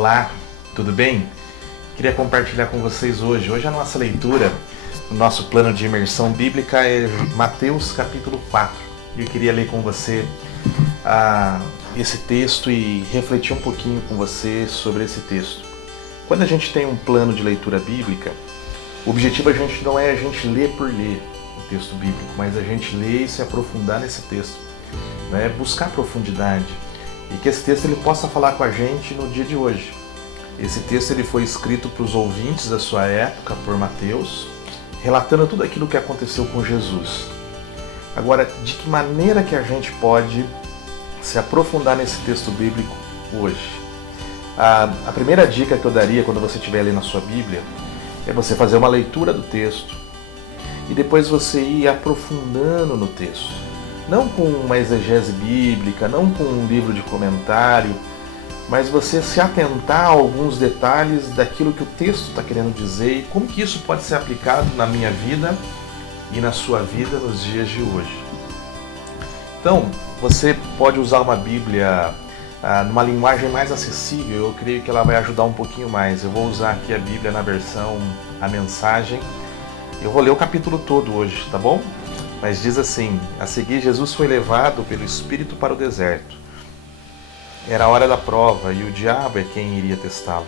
Olá, tudo bem? Queria compartilhar com vocês hoje a nossa leitura, o nosso plano de imersão bíblica é Mateus capítulo 4. Eu queria ler com você esse texto e refletir um pouquinho com você sobre esse texto. Quando a gente tem um plano de leitura bíblica, o objetivo não é a gente ler por ler o texto bíblico, mas a gente ler e se aprofundar nesse texto, né? Buscar profundidade e que esse texto ele possa falar com a gente no dia de hoje. Esse texto ele foi escrito para os ouvintes da sua época por Mateus, relatando tudo aquilo que aconteceu com Jesus. Agora, de que maneira que a gente pode se aprofundar nesse texto bíblico hoje? A primeira dica que eu daria quando você estiver lendo a sua Bíblia é você fazer uma leitura do texto e depois você ir aprofundando no texto. Não com uma exegese bíblica, não com um livro de comentário, mas você se atentar a alguns detalhes daquilo que o texto está querendo dizer e como que isso pode ser aplicado na minha vida e na sua vida nos dias de hoje. Então, você pode usar uma Bíblia numa linguagem mais acessível, eu creio que ela vai ajudar um pouquinho mais. Eu vou usar aqui a Bíblia na versão A Mensagem. Eu vou ler o capítulo todo hoje, tá bom? Mas diz assim: a seguir, Jesus foi levado pelo Espírito para o deserto. Era a hora da prova e o diabo é quem iria testá-lo.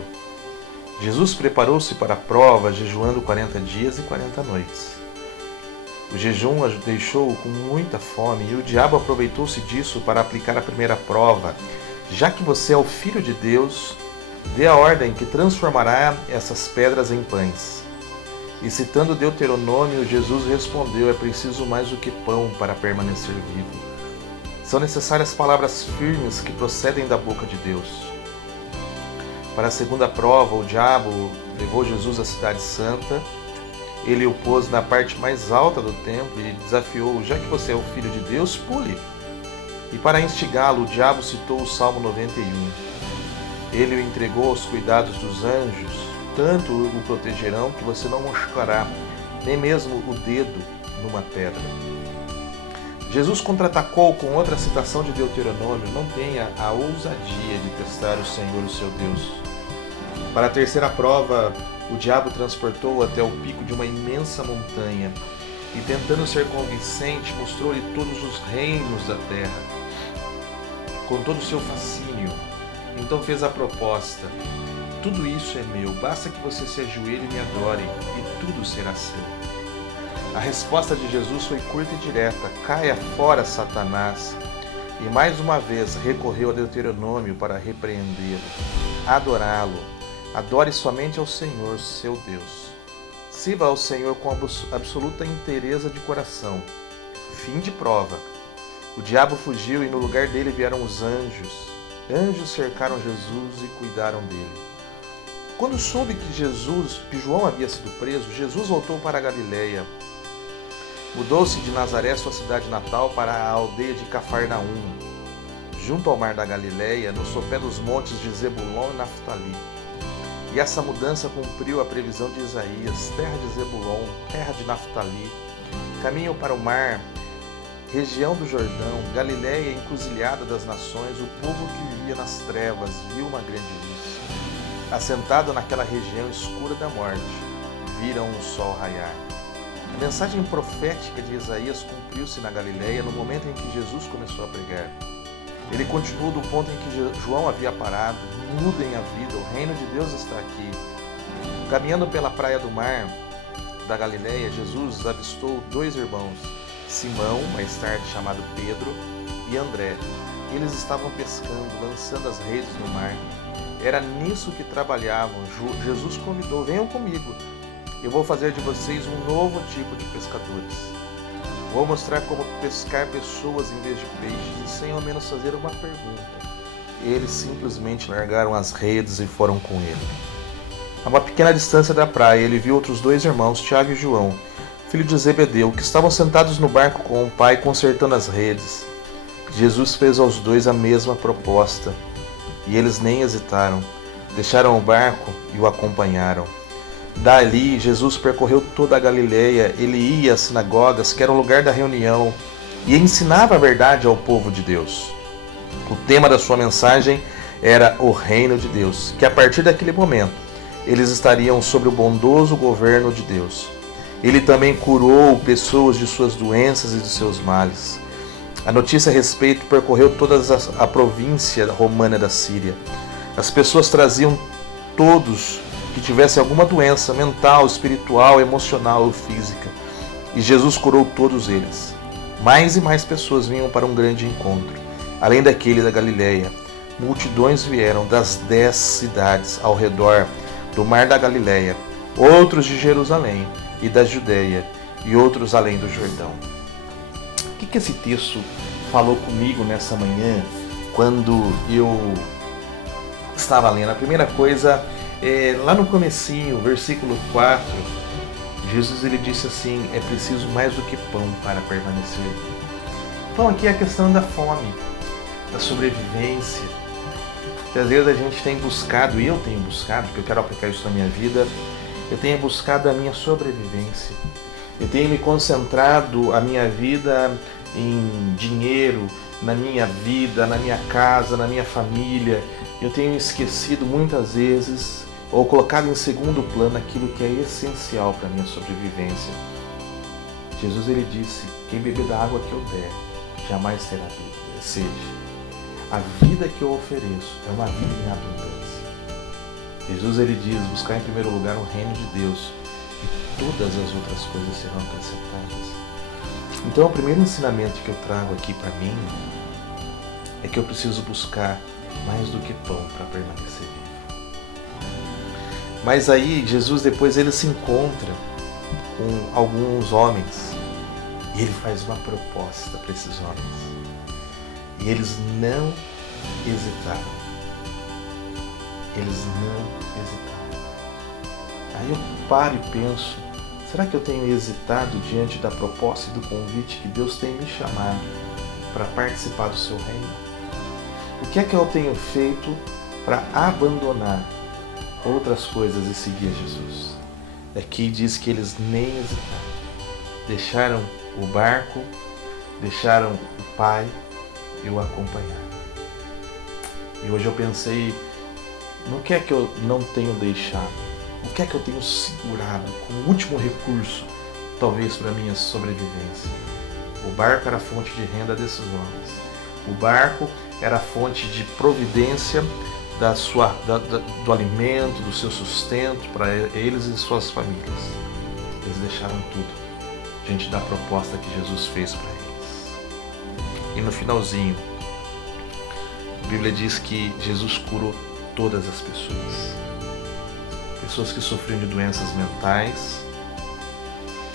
Jesus preparou-se para a prova, jejuando 40 dias e 40 noites. O jejum o deixou com muita fome e o diabo aproveitou-se disso para aplicar a primeira prova. Já que você é o Filho de Deus, dê a ordem que transformará essas pedras em pães. E citando Deuteronômio, Jesus respondeu: é preciso mais do que pão para permanecer vivo. São necessárias palavras firmes que procedem da boca de Deus. Para a segunda prova, o diabo levou Jesus à cidade santa. Ele o pôs na parte mais alta do templo e desafiou: já que você é o Filho de Deus, pule. E para instigá-lo, o diabo citou o Salmo 91. Ele o entregou aos cuidados dos anjos, tanto o protegerão que você não machucará, nem mesmo o dedo numa pedra. Jesus contra-atacou com outra citação de Deuteronômio: não tenha a ousadia de testar o Senhor, o seu Deus. Para a terceira prova, o diabo transportou-o até o pico de uma imensa montanha e, tentando ser convincente, mostrou-lhe todos os reinos da terra, com todo o seu fascínio. Então fez a proposta: tudo isso é meu, basta que você se ajoelhe e me adore, e tudo será seu. A resposta de Jesus foi curta e direta: caia fora, Satanás. E mais uma vez recorreu a Deuteronômio para repreendê-lo, adorá-lo. Adore somente ao Senhor, seu Deus. Sirva ao Senhor com absoluta inteireza de coração. Fim de prova. O diabo fugiu e no lugar dele vieram os anjos. Anjos cercaram Jesus e cuidaram dele. Quando soube que João havia sido preso, Jesus voltou para a Galileia. Mudou-se de Nazaré, sua cidade natal, para a aldeia de Cafarnaum, junto ao mar da Galileia, no sopé dos montes de Zebulon e Naftali. E essa mudança cumpriu a previsão de Isaías: terra de Zebulon, terra de Naftali, caminho para o mar, região do Jordão, Galileia, encruzilhada das nações. O povo que vivia nas trevas viu uma grande luz. Assentado naquela região escura da morte, viram o sol raiar. A mensagem profética de Isaías cumpriu-se na Galileia no momento em que Jesus começou a pregar. Ele continuou do ponto em que João havia parado: mudem a vida, o reino de Deus está aqui. Caminhando pela praia do mar da Galileia, Jesus avistou dois irmãos, Simão, mais tarde chamado Pedro, e André. Eles estavam pescando, lançando as redes no mar. Era nisso que trabalhavam. Jesus convidou: venham comigo. Eu vou fazer de vocês um novo tipo de pescadores. Vou mostrar como pescar pessoas em vez de peixes e sem ao menos fazer uma pergunta. Eles simplesmente largaram as redes e foram com ele. A uma pequena distância da praia, ele viu outros dois irmãos, Tiago e João, filho de Zebedeu, que estavam sentados no barco com o pai consertando as redes. Jesus fez aos dois a mesma proposta e eles nem hesitaram. Deixaram o barco e o acompanharam. Dali, Jesus percorreu toda a Galileia. Ele ia às sinagogas, que era o lugar da reunião, e ensinava a verdade ao povo de Deus. O tema da sua mensagem era o reino de Deus, que a partir daquele momento eles estariam sob o bondoso governo de Deus. Ele também curou pessoas de suas doenças e de seus males. A notícia a respeito percorreu toda a província romana da Síria. As pessoas traziam todos que tivessem alguma doença mental, espiritual, emocional ou física. E Jesus curou todos eles. Mais e mais pessoas vinham para um grande encontro. Além daquele da Galileia, multidões vieram das 10 cidades ao redor do mar da Galileia, outros de Jerusalém e da Judeia, e outros além do Jordão. O que esse texto falou comigo nessa manhã, quando eu estava lendo? A primeira coisa, lá no comecinho, versículo 4, Jesus ele disse assim: é preciso mais do que pão para permanecer. Então aqui é a questão da fome, da sobrevivência. Que às vezes a gente tem buscado, e eu tenho buscado, porque eu quero aplicar isso na minha vida, eu tenho buscado a minha sobrevivência. Eu tenho me concentrado a minha vida em dinheiro, na minha vida, na minha casa, na minha família. Eu tenho esquecido muitas vezes, ou colocado em segundo plano, aquilo que é essencial para a minha sobrevivência. Jesus ele disse: quem beber da água que eu der, jamais terá sede. A vida que eu ofereço é uma vida em abundância. Jesus ele diz: buscar em primeiro lugar o reino de Deus e todas as outras coisas serão acrescentadas. Então o primeiro ensinamento que eu trago aqui para mim é que eu preciso buscar mais do que pão para permanecer vivo. Mas aí Jesus depois ele se encontra com alguns homens e ele faz uma proposta para esses homens. E eles não hesitaram. Eles não hesitaram. Aí eu paro e penso: será que eu tenho hesitado diante da proposta e do convite que Deus tem me chamado para participar do seu reino? O que é que eu tenho feito para abandonar outras coisas e seguir a Jesus? Aqui diz que eles nem hesitaram. Deixaram o barco, deixaram o Pai e o acompanharam. E hoje eu pensei: no que é que eu não tenho deixado? O que é que eu tenho segurado como último recurso, talvez para a minha sobrevivência? O barco era a fonte de renda desses homens. O barco era a fonte de providência do alimento, do seu sustento para eles e suas famílias. Eles deixaram tudo diante da proposta que Jesus fez para eles. E no finalzinho, a Bíblia diz que Jesus curou todas as pessoas. Pessoas que sofriam de doenças mentais,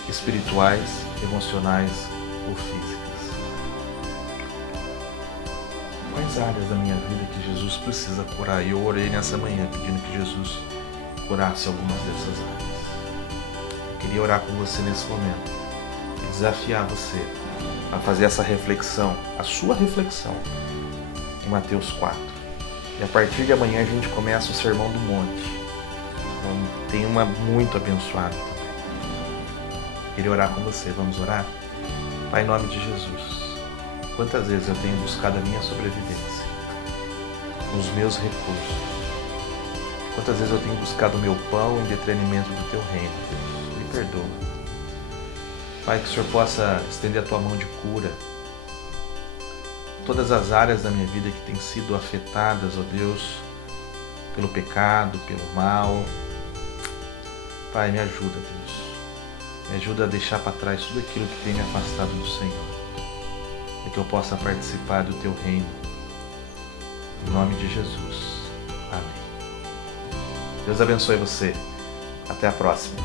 espirituais, emocionais ou físicas. Quais áreas da minha vida que Jesus precisa curar? E eu orei nessa manhã pedindo que Jesus curasse algumas dessas áreas. Eu queria orar com você nesse momento e desafiar você a fazer essa reflexão, a sua reflexão, em Mateus 4. E a partir de amanhã a gente começa o Sermão do Monte. Então, tem uma muito abençoada também. Queria orar com você. Vamos orar? Pai, em nome de Jesus, quantas vezes eu tenho buscado a minha sobrevivência, os meus recursos? Quantas vezes eu tenho buscado o meu pão em detrimento do teu reino, Deus? Me perdoa. Pai, que o Senhor possa estender a tua mão de cura. Todas as áreas da minha vida que têm sido afetadas, ó Deus, pelo pecado, pelo mal. Pai, me ajuda, Deus. Me ajuda a deixar para trás tudo aquilo que tem me afastado do Senhor. E que eu possa participar do teu reino. Em nome de Jesus. Amém. Deus abençoe você. Até a próxima.